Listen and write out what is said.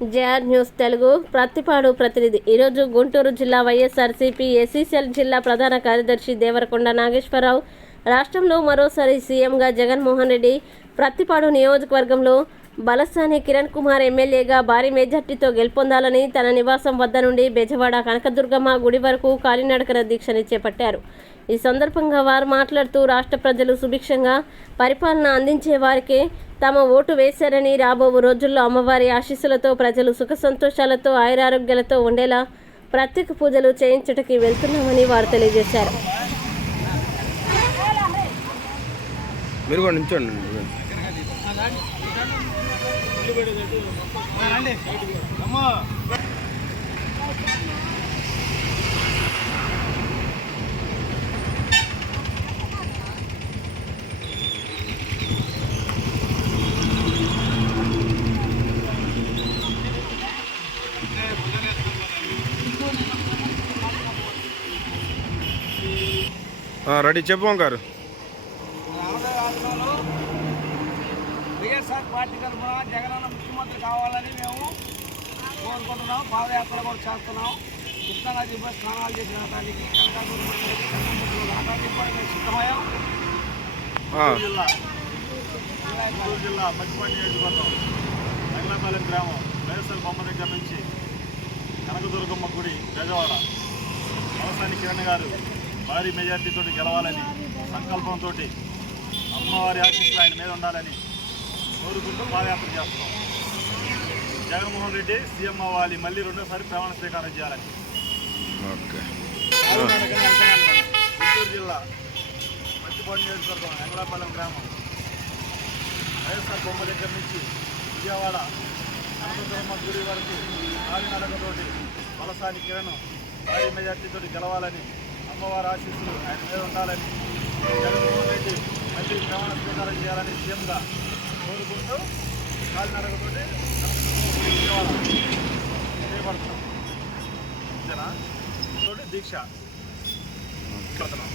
JR news Telugu Prathipadu ప్రతినిధి. ఈరోజు గుంటూరు జిల్లా వైఎస్ఆర్సీపీ ఎస్సీసీఎల్ జిల్లా ప్రధాన కార్యదర్శి దేవరకొండ నాగేశ్వరరావు రాష్ట్రంలో మరోసారి సీఎంగా జగన్మోహన్ రెడ్డి ప్రత్తిపాడు నియోజకవర్గంలో బలసాని కిరణ్ కుమార్ ఎమ్మెల్యేగా భారీ మెజార్టీతో గెలుపొందాలని తన నివాసం వద్ద నుండి బెజవాడ కనకదుర్గమ్మ గుడి వరకు కాలినడకన దీక్షని చేపట్టారు. ఈ సందర్భంగా వారు మాట్లాడుతూ రాష్ట్ర ప్రజలు సుభిక్షంగా పరిపాలన అందించే వారికే తమ ఓటు వేశారని రాబో రోజుల్లో అమ్మవారి ఆశీస్సులతో ప్రజలు సుఖ సంతోషాలతో ఆయురారోగ్యాలతో ఉండేలా ప్రత్యేక పూజలు చేయించుటకి వెళ్తున్నామని వారు తెలియజేశారు. మీరు కూడా రెడీ. చెప్పు గారు వైఎస్ఆర్ పార్టీ తరఫున జగనన్న ముఖ్యమంత్రి కావాలని మేము కోరుకుంటున్నాం. పాదయాత్ర కూడా చేస్తున్నాం. కృష్ణానది పోయి స్నానాలు చేసి రావడానికి కనకాపూర్ మండలి, కన్నంపూర్ రావడానికి కూడా మేము సిద్ధమయ్యాం జిల్లా. గుంటూరు జిల్లా పచ్చిపాటి నియోజకవర్గం రంగనాపాలెం గ్రామం వైఎస్ఆర్ బొమ్మ దగ్గర నుంచి కనకదుర్గమ్మ గుడి బెజవాడ వ్యవసాయ కిరణ్ గారు భారీ మెజార్టీతో గెలవాలని సంకల్పంతో అమ్మవారి ఆశీస్సులు ఆయన మీద ఉండాలని కోరుకుంటూ పాదయాత్ర చేస్తున్నాం. జగన్మోహన్ రెడ్డి సీఎం అవ్వాలి. మళ్ళీ రెండోసారి ప్రమాణ స్వీకారం చేయాలని. గుంటూరు జిల్లా మచ్చిపాడు నియోజకవర్గం ఎంగళాపాలెం గ్రామం. వైఎస్ఆర్ బొమ్మ దగ్గర నుంచి విజయవాడ కనకదుర్గమ్మ గుడి వరకు కాలినడకతోటి వలసాని కిరణ్ భారీ మెజార్టీతో గెలవాలని అమ్మవారి ఆశీస్సులు ఆయన మీద ఉండాలని జగన్మోహన్ రెడ్డి మళ్ళీ ప్రమాణ స్వీకారం చేయాలని సీఎంగా కోరుకుంటూ కాలినడకతోటి విజయవాడ చేపడుతున్నాం అంతేనా దీక్ష పడుతున్నాం